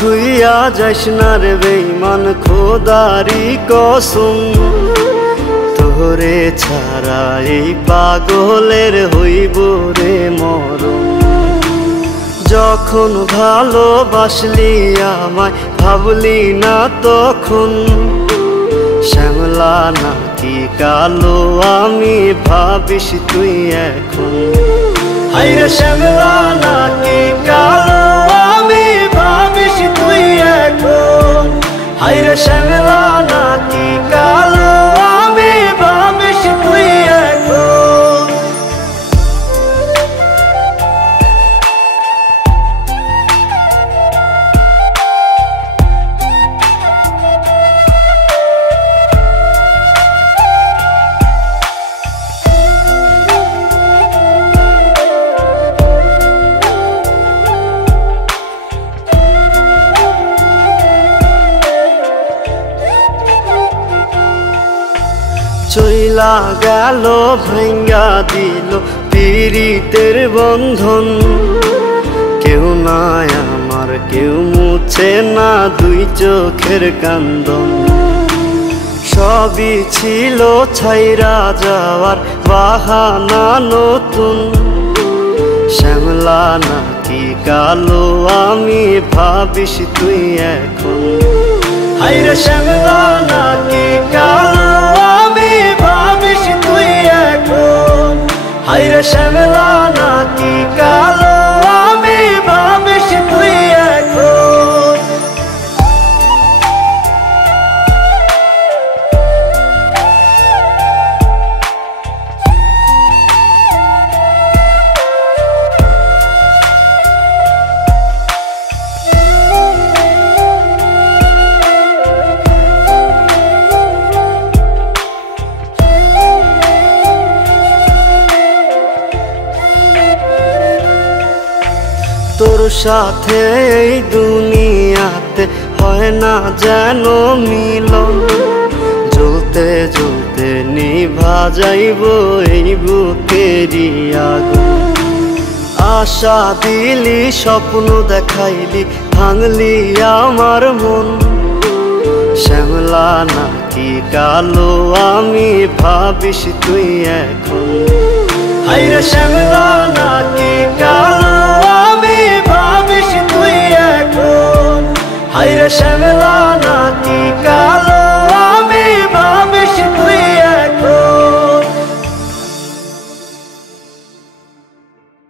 থুইয়া যাস না রে বেঈমান খোদারি কসম, তোরে ছাড়া এই পাগলের হইব রে মরণ। যখন ভালোবাসলি আমায় ভাবলি না তখন, শ্যামলা নাকি কালো আমি ভাবিস তুই এখন। হায়রে শ্যামলা নাকি কালো আমি ভাবিস তুই এখন। হায়রে শ্যামলা নাকি কালো আমি ভাবিস তুই এখন। চইলা গেল ভাঙ্গা দিল পীড়িতের বন্ধন, কেউ নাই আমার কেউ মুছে না দুই চোখের কান্দন। সবই ছিল ছাইরা যাওয়ার বাহানা নতুন, শ্যামলা নাকি কালো আমি ভাবিস তুই এখন। হায়রে শ্যামলা নাকি কালো আমি ভাবিস তুই এখন। হায়রে শ্যামলা নাকি কালো আমি ভাবিস তুই এখন। তোর সাথে এই দুনিয়াতে হয় না যেন মিলন, জ্বলতে জ্বলতে নিভা যাইব এই বুকেরই আগুন। আশা দিলি স্বপ্ন দেখাইলি ভাঙলি আমার মন, শ্যামলা নাকি কালো আমি ভাবিস তুই এখন। হায়রে শ্যামলা নাকি কালো